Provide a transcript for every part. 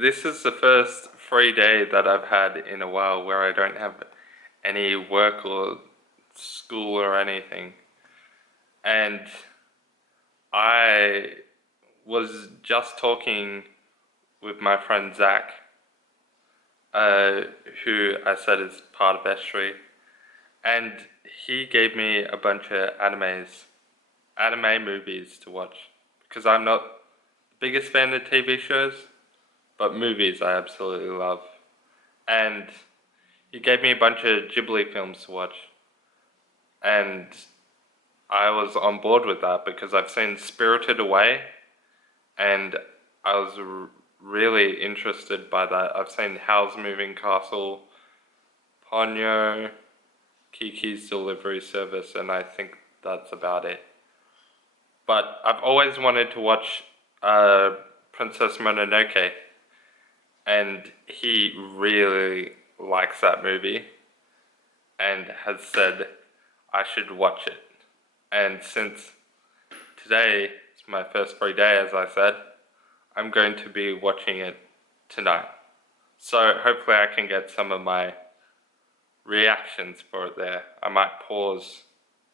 this is the first free day that I've had in a while where I don't have any work or school or anything. And I was just talking with my friend Zach, uh, who I said is part of Estuary, and he gave me a bunch of anime movies to watch, because I'm not the biggest fan of TV shows, but movies I absolutely love. And he gave me a bunch of Ghibli films to watch, and I was on board with that because I've seen Spirited Away, and I was really interested by that. I've seen Howl's Moving Castle, Ponyo, Kiki's Delivery Service, and I think that's about it. But I've always wanted to watch Princess Mononoke, and he really likes that movie and has said I should watch it. And since today is my first free day, as I said, I'm going to be watching it tonight. So hopefully I can get some of my reactions for it there. I might pause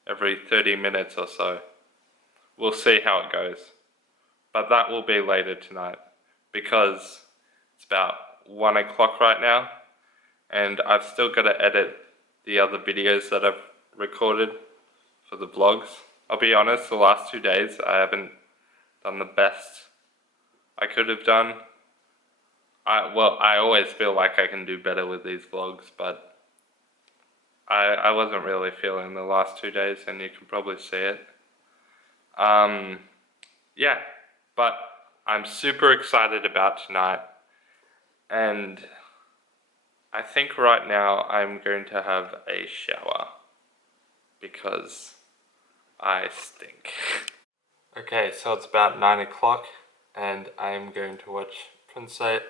every 30 minutes or so. We'll see how it goes. But that will be later tonight, because it's about 1 o'clock right now, and I've still got to edit the other videos that I've recorded for the vlogs. I'll be honest, the last 2 days I haven't done the best I could have done. I always feel like I can do better with these vlogs, but I wasn't really feeling the last 2 days, and you can probably see it. Yeah, but I'm super excited about tonight, and I think right now I'm going to have a shower because I stink. Okay, so it's about 9 o'clock, and I'm going to watch Princess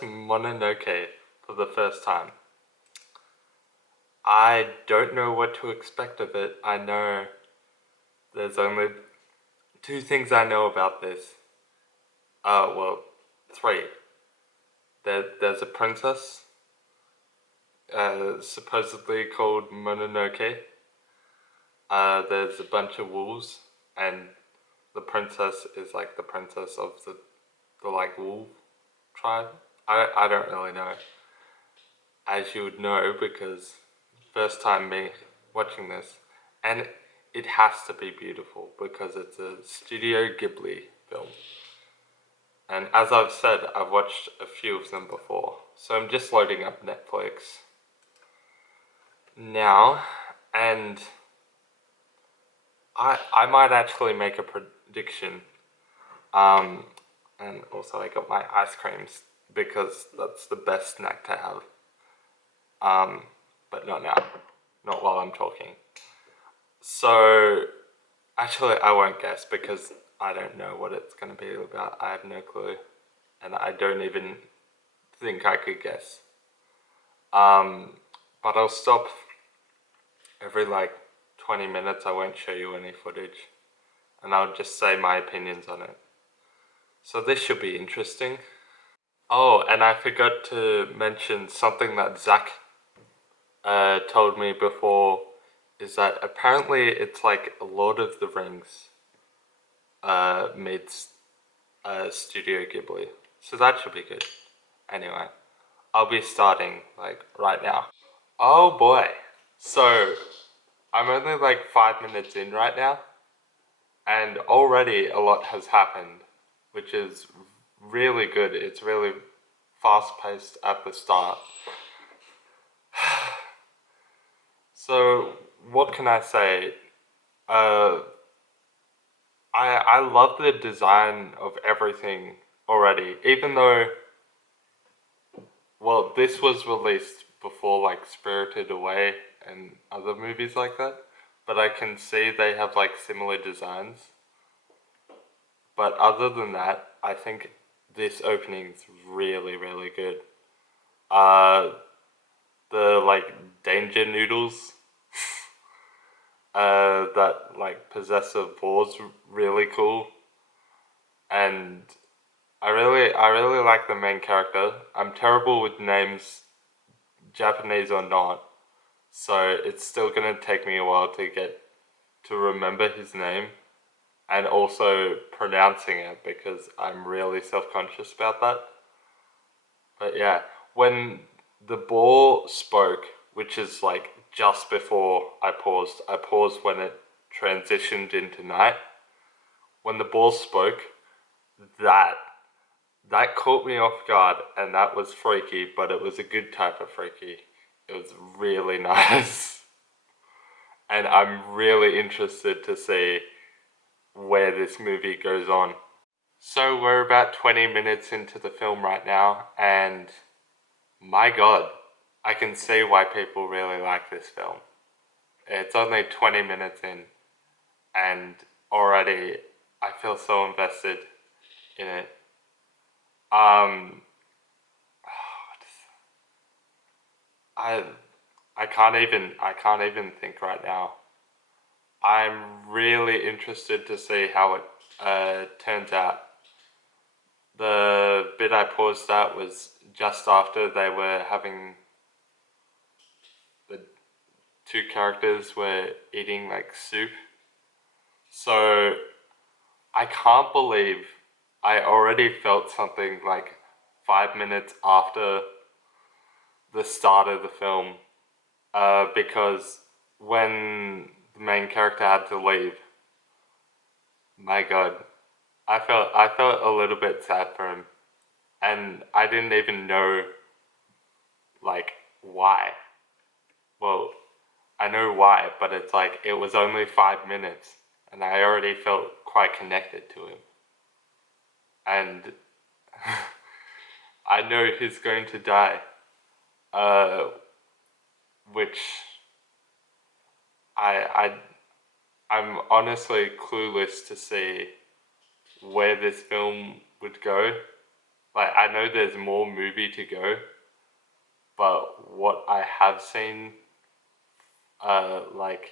Mononoke for the first time. I don't know what to expect of it. I know there's only 2 things I know about this. Well, 3. There's a princess, supposedly called Mononoke. There's a bunch of wolves, and the princess is like the princess of the like wolf tribe. I don't really know, as you would know, because first time me watching this, and it has to be beautiful because it's a Studio Ghibli film. And as I've said, I've watched a few of them before, so I'm just loading up Netflix now, and I might actually make a prediction. And also I got my ice creams because that's the best snack to have. But not now, not while I'm talking. So actually I won't guess because I don't know what it's going to be about. I have no clue, and I don't even think I could guess. But I'll stop every like 20 minutes. I won't show you any footage, and I'll just say my opinions on it. So this should be interesting. Oh, and I forgot to mention something that Zach told me before, is that apparently it's like Lord of the Rings meets Studio Ghibli. So that should be good. Anyway, I'll be starting like right now. Oh boy. So I'm only like 5 minutes in right now, and already a lot has happened, which is really good. It's really fast paced at the start. So what can I say? I love the design of everything already, even though, well, this was released before like Spirited Away and other movies like that, but I can see they have like similar designs. But other than that, I think this opening is really, really good. The like danger noodles that like possess a boar's really cool, and I really like the main character. I'm terrible with names, Japanese or not, so it's still gonna take me a while to get to remember his name and also pronouncing it because I'm really self-conscious about that. But yeah, when the ball spoke, which is like just before I paused when it transitioned into night. When the ball spoke, that that caught me off guard, and that was freaky, but it was a good type of freaky. It was really nice, and I'm really interested to see where this movie goes on. So we're about 20 minutes into the film right now, and my god, I can see why people really like this film. It's only 20 minutes in, and already I feel so invested in it. Um, I I can't even think right now. I'm really interested to see how it turns out. The bit I paused at was just after they were having the two characters were eating like soup. So I can't believe I already felt something like 5 minutes after the start of the film. Because when the main character had to leave, my god, I felt a little bit sad for him, and I didn't even know like why. Well, I know why, but it's like it was only 5 minutes, and I already felt quite connected to him, and I know he's going to die, uh, which I I'm honestly clueless to see where this film would go. Like, I know there's more movie to go, but what I have seen, like,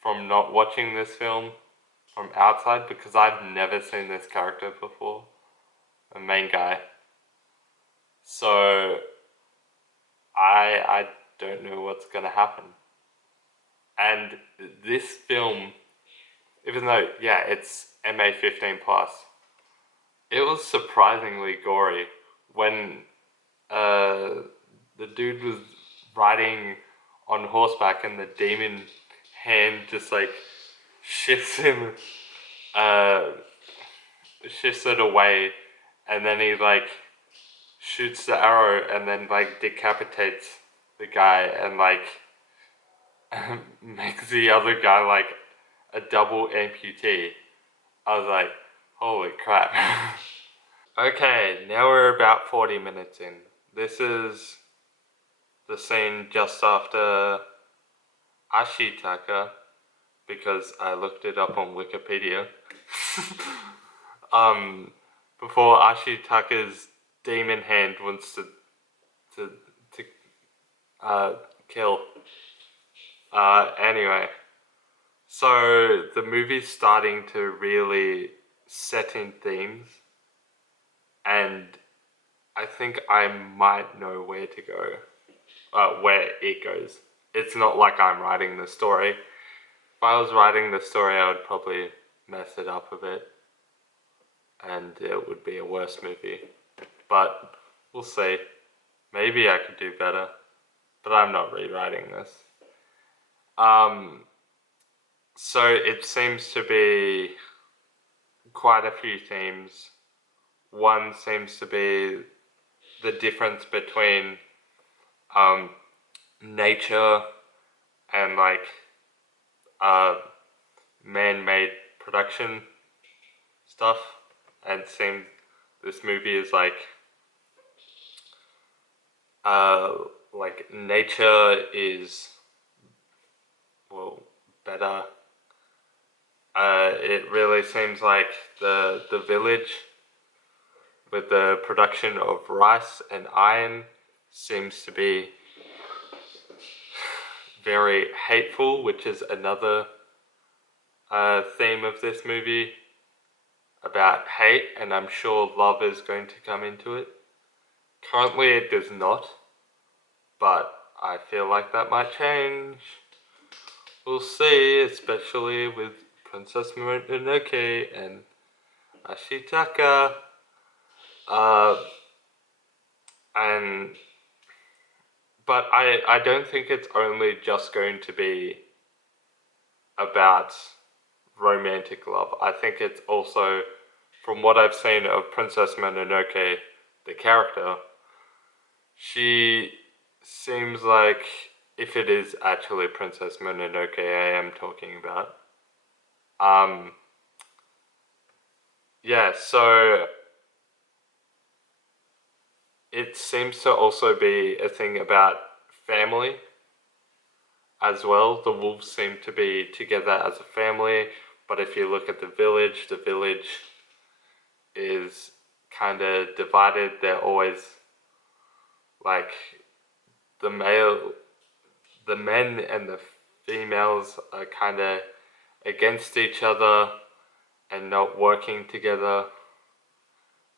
from not watching this film from outside, because I've never seen this character before, the main guy. So, I don't know what's gonna happen. And this film, even though, yeah, it's MA 15 plus, it was surprisingly gory when uh, the dude was riding on horseback and the demon hand just like shifts him, uh, shifts it away, and then he like shoots the arrow and then like decapitates the guy and like makes the other guy like a double amputee. I was like, holy crap. Okay, now we're about 40 minutes in. This is the scene just after Ashitaka, because I looked it up on Wikipedia. um, Before Ashitaka's demon hand wants to to kill. Anyway, so the movie's starting to really set in themes, and I think I might know where to go, where it goes. It's not like I'm writing the story. If I was writing the story, I would probably mess it up a bit, and it would be a worse movie. But we'll see. Maybe I could do better, but I'm not rewriting this. Um, so it seems to be quite a few themes. One seems to be the difference between um, nature and like uh, man-made production stuff, and it seems this movie is uh, like nature is well better. It really seems like the village with the production of rice and iron seems to be very hateful, which is another theme of this movie. about hate, and I'm sure love is going to come into it. Currently, it does not, but I feel like that might change. We'll see, especially with Princess Mononoke and Ashitaka. Uh, and but I don't think it's only just going to be about romantic love. I think it's also, from what I've seen of Princess Mononoke, the character, she seems like, if it is actually Princess Mononoke I am talking about, um, yeah, so it seems to also be a thing about family as well. The wolves seem to be together as a family, but if you look at the village is kind of divided. They're always like the male, the men and the females are kind of against each other and not working together.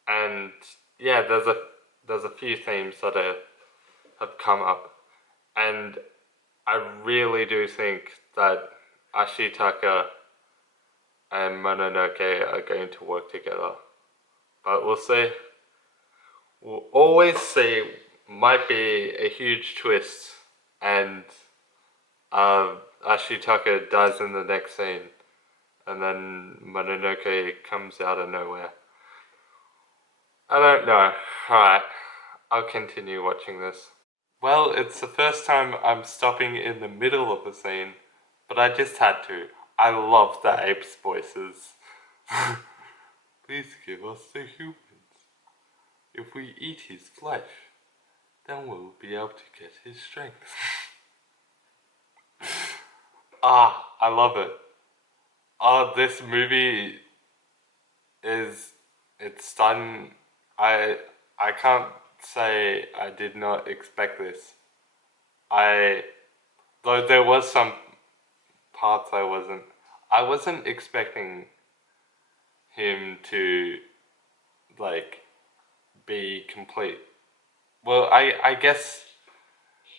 And yeah, there's a few themes that have come up, and I really do think that Ashitaka and Mononoke are going to work together. But we'll see. We'll always see. Might be a huge twist, and Ashitaka dies in the next scene, and then Mononoke comes out of nowhere. I don't know. Alright, I'll continue watching this. Well, it's the first time I'm stopping in the middle of the scene, but I just had to. I love the apes' voices. Please give us the humans. If we eat his flesh, then we'll be able to get his strength. I love it. This movie is, it's done. I I can't say I did not expect this. I Though there was some parts I wasn't expecting him to like be complete. Well, I guess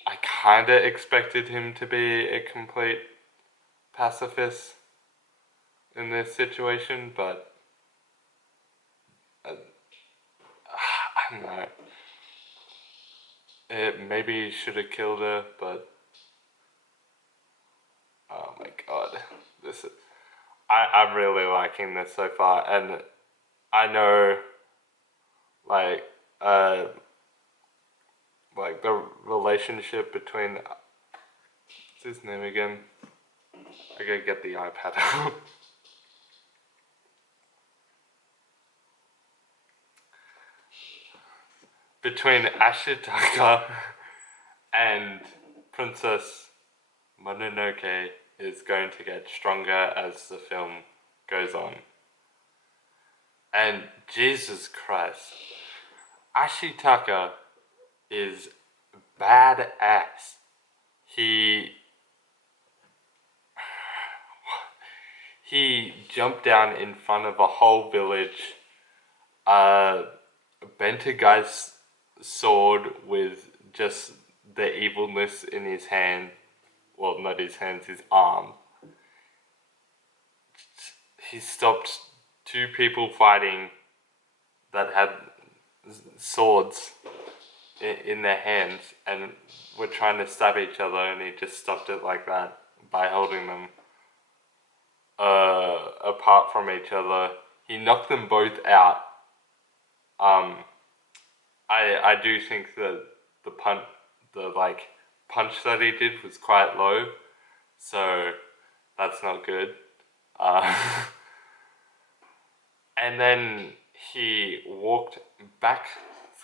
I kinda expected him to be a complete pacifist in this situation, but uh, I don't know. It maybe should have killed her, but oh my god, this is, I'm really liking this so far, and I know like uh like the relationship between, what's his name again? I gotta get the iPad out. Between Ashitaka and Princess Mononoke is going to get stronger as the film goes on. And Jesus Christ, Ashitaka is badass. He he jumped down in front of a whole village, uh, bent a guy's sword with just the evilness in his hand. Well, not his hands, his arm. He stopped two people fighting that had swords in their hands and were trying to stab each other, and he just stopped it like that by holding them apart from each other. He knocked them both out. Um, I do think that the like punch that he did was quite low, so that's not good. Uh, and then he walked back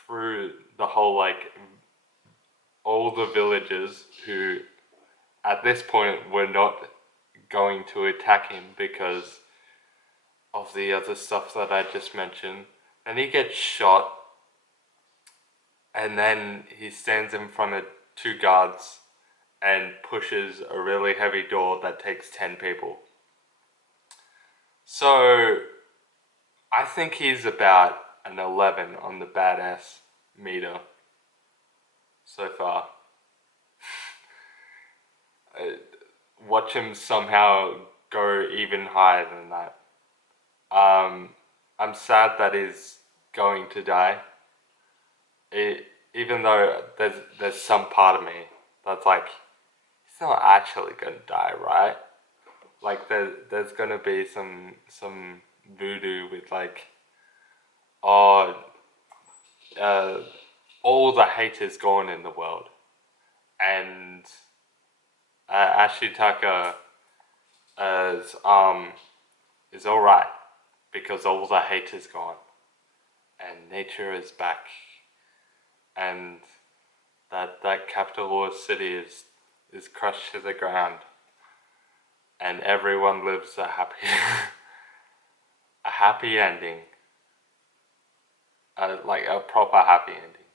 through the whole like all the villagers who at this point were not going to attack him because of the other stuff that I just mentioned. And he gets shot, and then he stands in front of two guards and pushes a really heavy door that takes 10 people. So I think he's about an 11 on the badass meter so far. Uh, Watch him somehow go even higher than that. I'm sad that he's going to die. Even though there's some part of me that's like, he's not actually gonna die, right? Like there's gonna be some voodoo with like, oh, uh, all the hate is gone in the world, and Ashitaka is all right because all the hate is gone, and nature is back, and that capital city is crushed to the ground, and everyone lives a happy a happy ending, like a proper happy ending,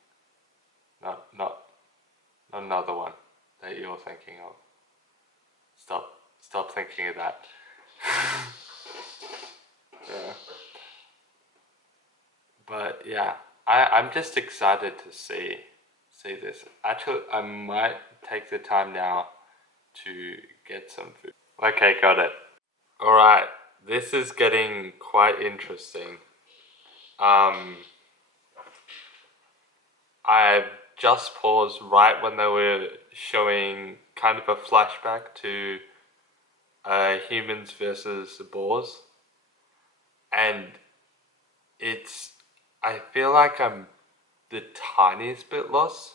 not another one that you're thinking of. Stop thinking of that. Yeah. But yeah, I'm just excited to see this. Actually, I might take the time now to get some food. Okay, got it. All right, this is getting quite interesting. Um, I just paused right when they were showing kind of a flashback to humans versus the boars, and it's. I feel like I'm the tiniest bit lost.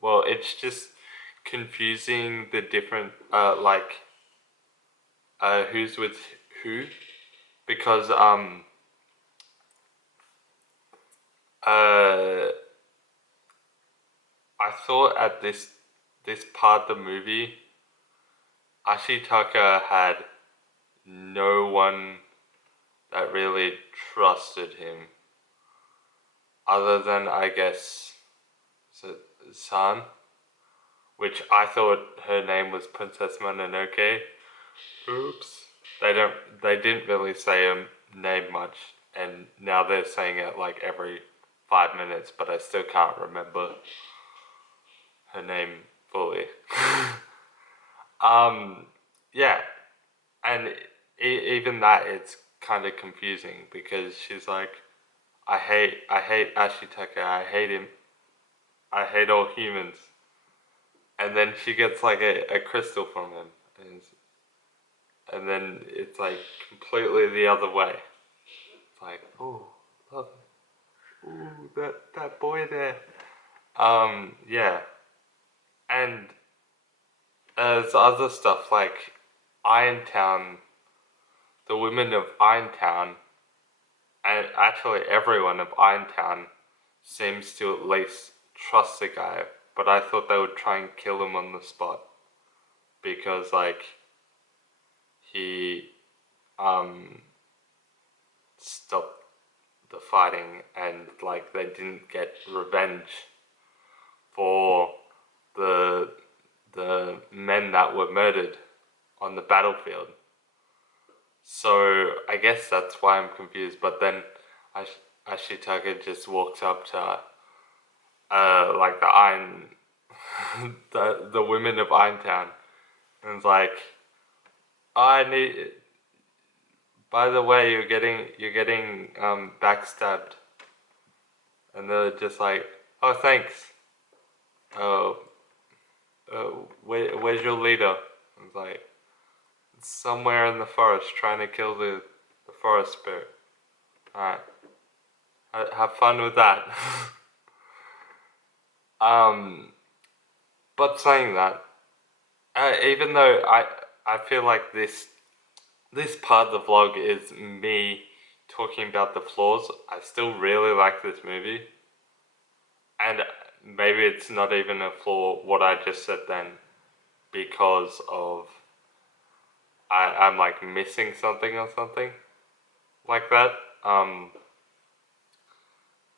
Well, it's just confusing the different who's with who, because uh I thought at this part of the movie Ashitaka had no one that really trusted him other than, I guess, San, which I thought her name was Princess Mononoke. Oops. They didn't really say her name much, and now they're saying it like every 5 minutes, but I still can't remember her name fully. um, yeah, and even that it's kind of confusing because she's like, I hate Ashitaka, I hate him, I hate all humans, and then she gets like a crystal from him, and then it's like completely the other way. It's like, oh, love, ooh, that boy there. Yeah, and there's other stuff like Irontown, the women of Irontown, and actually everyone of Irontown seems to at least trust the guy. But I thought they would try and kill him on the spot because like he stopped the fighting and like they didn't get revenge for the the men that were murdered on the battlefield. So I guess that's why I'm confused. But then Ashitaka just walks up to like the Iron the women of Irontown and is like, I need. By the way, you're getting backstabbed, and they're just like, oh thanks. Oh, where's your leader? It's like, it's somewhere in the forest trying to kill the forest spirit. Alright, have fun with that. um, but saying that, even though I feel like this part of the vlog is me talking about the flaws, I still really like this movie. And maybe it's not even a flaw what I just said then, because of I'm like missing something or something like that.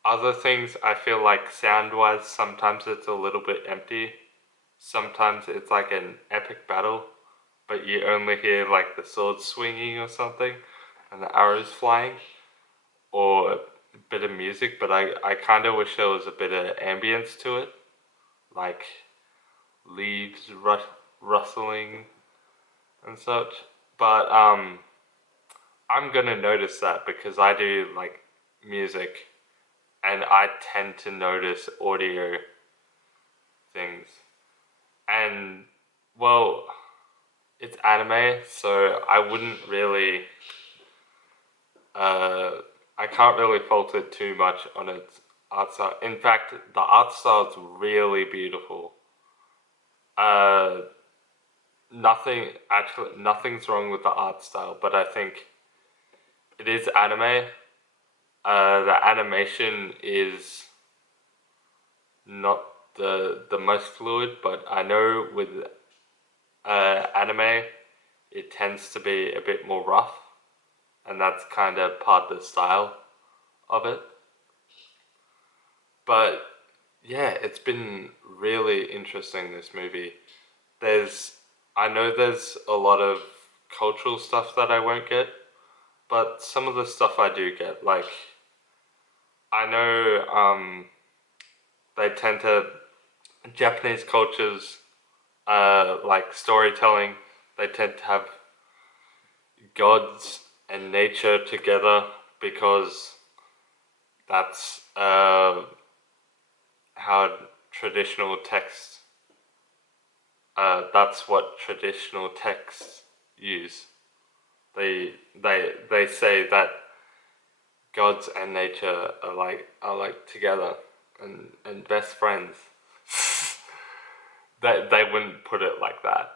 Other things I feel like sound wise sometimes it's a little bit empty. Sometimes it's like an epic battle, but you only hear like the sword swinging or something and the arrows flying. or a bit of music, but I kind of wish there was a bit of ambience to it, like leaves rustling and such. But I'm gonna notice that because I do like music, and I tend to notice audio things. And well, it's anime, so I wouldn't really, uh, I can't really fault it too much on its art style. In fact, the art style is really beautiful. Uh, nothing's wrong with the art style, but I think it is anime. The animation is not the most fluid, but I know with anime, it tends to be a bit more rough, and that's kind of part of the style of it. But yeah, it's been really interesting, this movie. There's, I know there's a lot of cultural stuff that I won't get, but some of the stuff I do get, like, I know they tend to, Japanese cultures, like storytelling, they tend to have gods and nature together because that's how traditional texts, that's what traditional texts use. They say that gods and nature are like together and best friends. They wouldn't put it like that,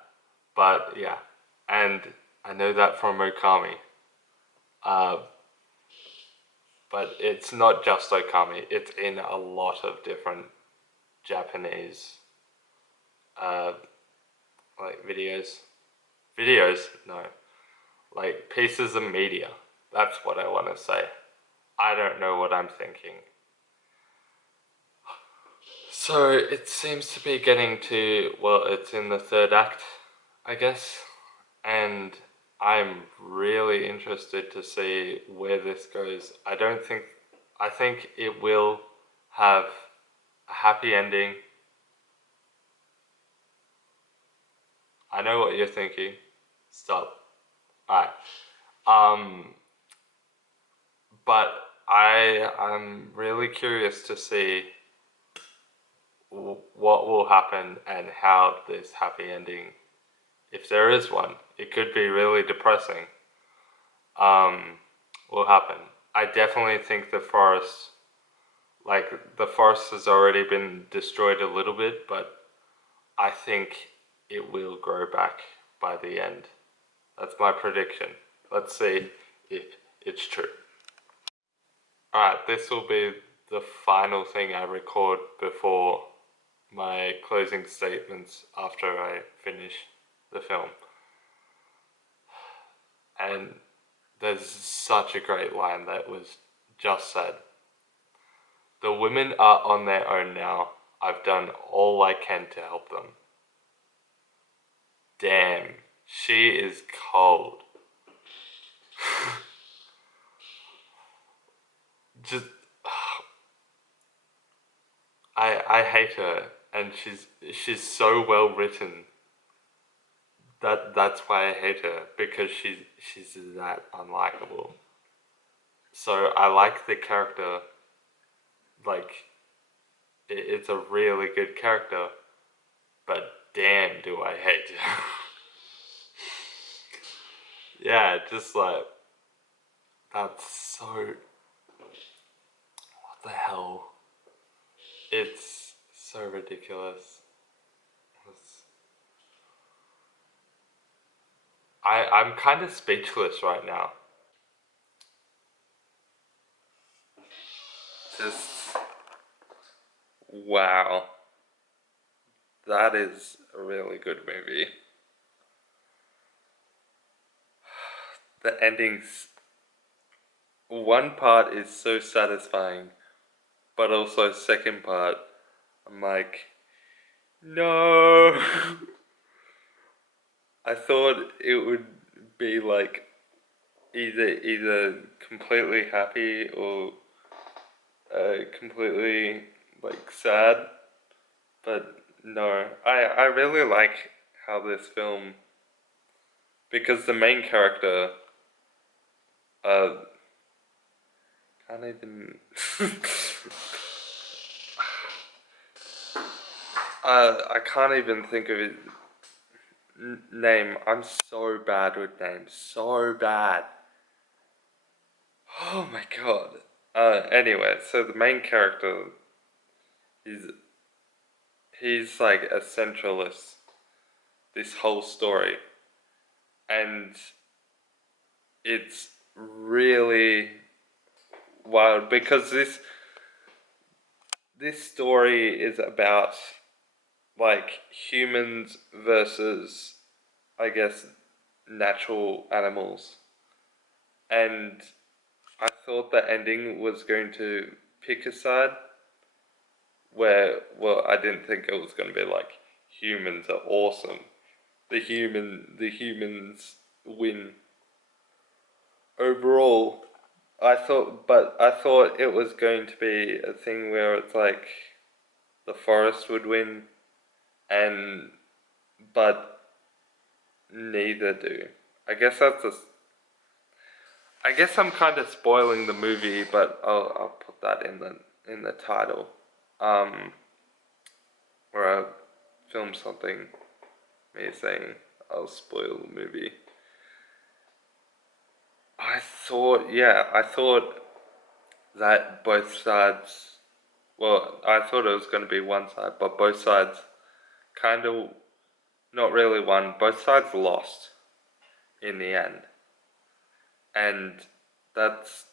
but yeah, and I know that from Okami. Uh, but it's not just Okami. It's in a lot of different Japanese uh, like videos. Videos? No. Like pieces of media. That's what I want to say. I don't know what I'm thinking. So it seems to be getting to, well, it's in the third act, I guess. And I'm really interested to see where this goes. I think it will have a happy ending. I know what you're thinking. Stop. Alright. Um, but I'm really curious to see what will happen and how this happy ending, if there is one, it could be really depressing, um, will happen. I definitely think the forest has already been destroyed a little bit, but I think it will grow back by the end. That's my prediction. Let's see if it's true. Alright, this will be the final thing I record before my closing statements after I finish the film. And there's such a great line that was just said. The women are on their own now. I've done all I can to help them. Damn, she is cold. Just, I hate her, and she's so well written. That's why I hate her, because she's that unlikable. So I like the character. Like it's a really good character, but damn, do I hate her. Yeah, just like that's so. What the hell? It's so ridiculous. It's, I'm kind of speechless right now. Just wow. That is a really good movie. The endings, one part is so satisfying, but also second part, I'm like, no. I thought it would be like either completely happy or completely like sad. But no, I really like how this film, because the main character uh can't even I can't even think of his name. I'm so bad with names, so bad. Oh my god. Anyway, so the main character is he's like a centralist this whole story, and it's really wild because this story is about like humans versus, I guess, natural animals. And I thought the ending was going to pick a side where, well, I didn't think it was going to be like humans are awesome. The humans win overall. I thought it was going to be a thing where it's like the forest would win, and but neither do. I guess that's a. I guess I'm kind of spoiling the movie, but I'll put that in the title. Um, or I film something, me saying I'll spoil the movie. I thought that both sides. Well, I thought it was going to be one side, but both sides kind of not really won. Both sides lost in the end, and that's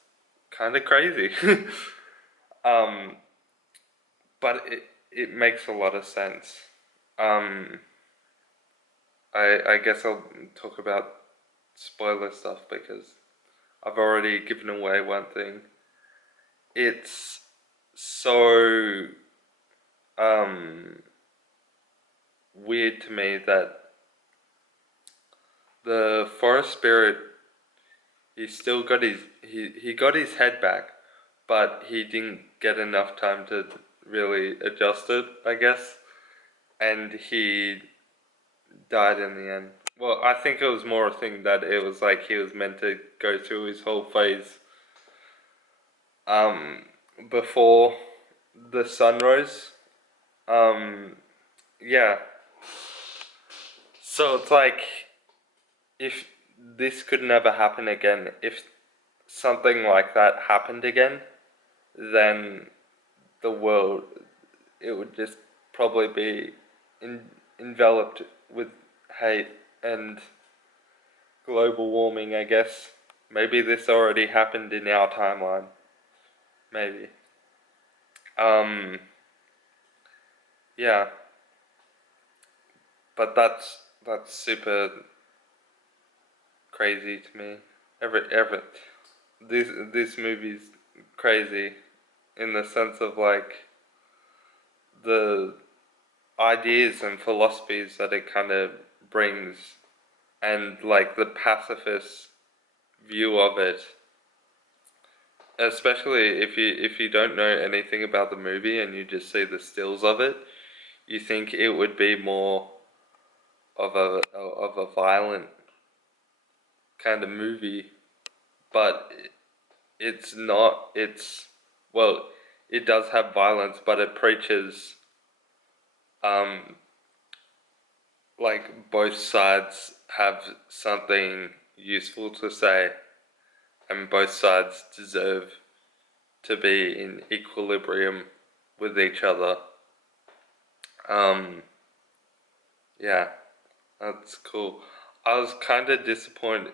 kind of crazy. um, but it makes a lot of sense. Um, I guess I'll talk about spoiler stuff because I've already given away one thing. It's so um weird to me that the forest spirit he still got he got his head back, but he didn't get enough time to really adjust it, I guess, and he died in the end. Well, I think it was more a thing that it was like he was meant to go through his whole phase um before the sun rose. Um yeah. So it's like if this could never happen again, if something like that happened again, then the world it would just probably be enveloped with hate and global warming, I guess. Maybe this already happened in our timeline. Maybe. Um, yeah, but that's super crazy to me. Every this movie's crazy in the sense of like the ideas and philosophies that it kind of brings, and like the pacifist view of it. Especially if you don't know anything about the movie and you just see the stills of it, you think it would be more of a violent kind of movie, but it's not. It's well, it does have violence, but it preaches um like both sides have something useful to say, and both sides deserve to be in equilibrium with each other. Um, yeah, that's cool. I was kind of disappointed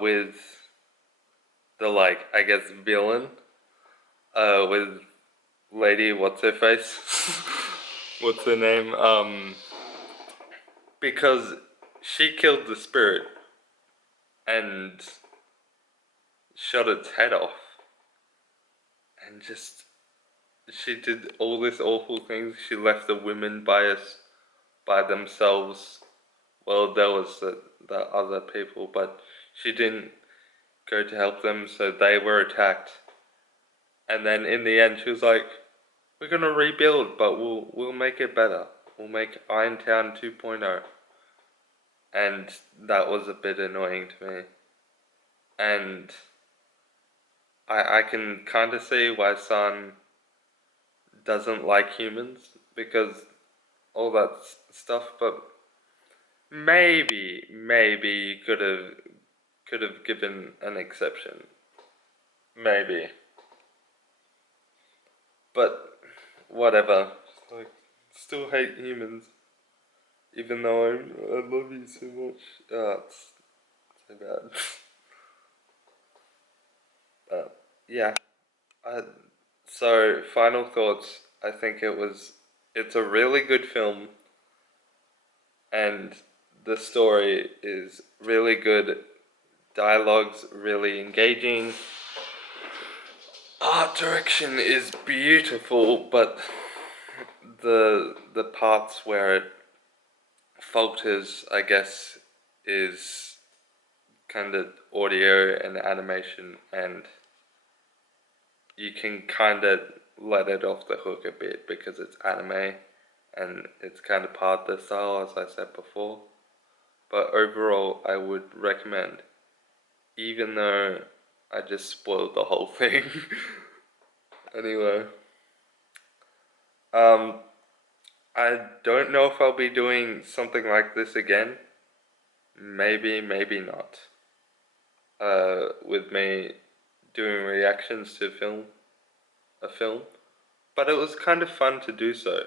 with the like I guess villain with Lady what's her face what's her name because she killed the spirit and shot its head off and just she did all this awful things. She left the women by themselves Well, there was the other people, but she didn't go to help them, so they were attacked. And then in the end, she was like, "We're gonna rebuild, but we'll make it better. We'll make Irontown 2.0." And that was a bit annoying to me. And I can kind of see why Sun doesn't like humans because all that stuff, but maybe you could have given an exception. Maybe. But whatever. Like, still hate humans, even though I love you so much. It's so bad. Yeah. Uh, so final thoughts. I think it's a really good film, and the story is really good. Dialogue's really engaging. Art direction is beautiful, but the parts where it falters, I guess, is kind of audio and animation, and you can kind of let it off the hook a bit because it's anime and it's kind of part of the style, as I said before. But overall, I would recommend, even though I just spoiled the whole thing. Anyway, um, I don't know if I'll be doing something like this again. Maybe, maybe not. With me doing reactions to a film, but it was kind of fun to do so.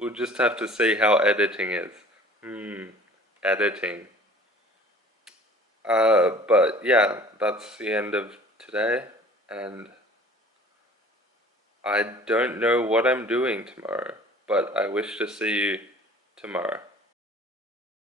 We'll just have to see how editing is. Editing. But yeah, that's the end of today, and I don't know what I'm doing tomorrow, but I wish to see you tomorrow.